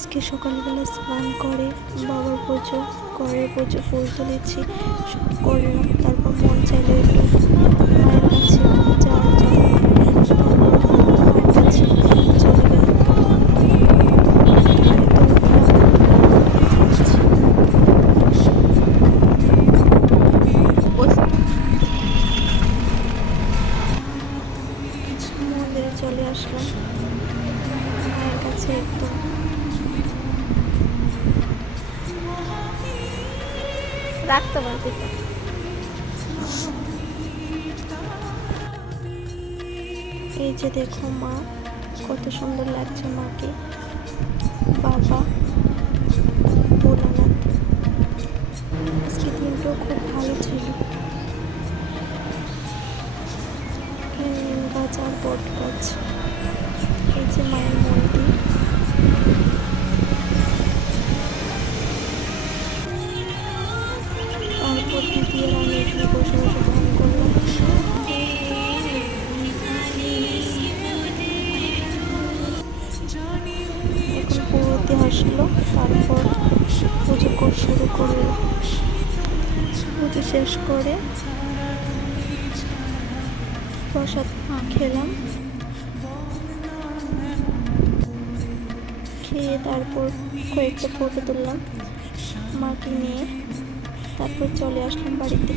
আজকে সকালবেলা স্নান করে বাবার পুজো ঘরের পুজো ফুল তুলেছি সব করলাম। তারপর মন চাইলো একটু মায়ের কাছে যাওয়ার জন্য, তারপর মায়ের কাছে চলে গেলাম। গাড়িতে উঠলাম, যাচ্ছি। মন্দিরে চলে আসলাম মায়ের কাছে একদম। রাখতে পারবি তো। এই যে দেখো মা, কত সুন্দর লাগছে মাকে। বাবা ভোলানাথ, আজকে দিনটাও খুব ভালো ছিল। নিম গাছ আর বট গাছ। এই যে মায়ের মন্দির। তারপর দিদি আর আমি এখানে বসে বসে ধ্যান করলাম। এখন পুরোতে আসলো, তারপর পুজো শুরু করলো। পুজো শেষ করে প্রসাদ খেলাম, খেয়ে তারপর কয়েকটা ফটো তুললাম মাকে নিয়ে। তারপর চলে আসলাম বাড়িতে।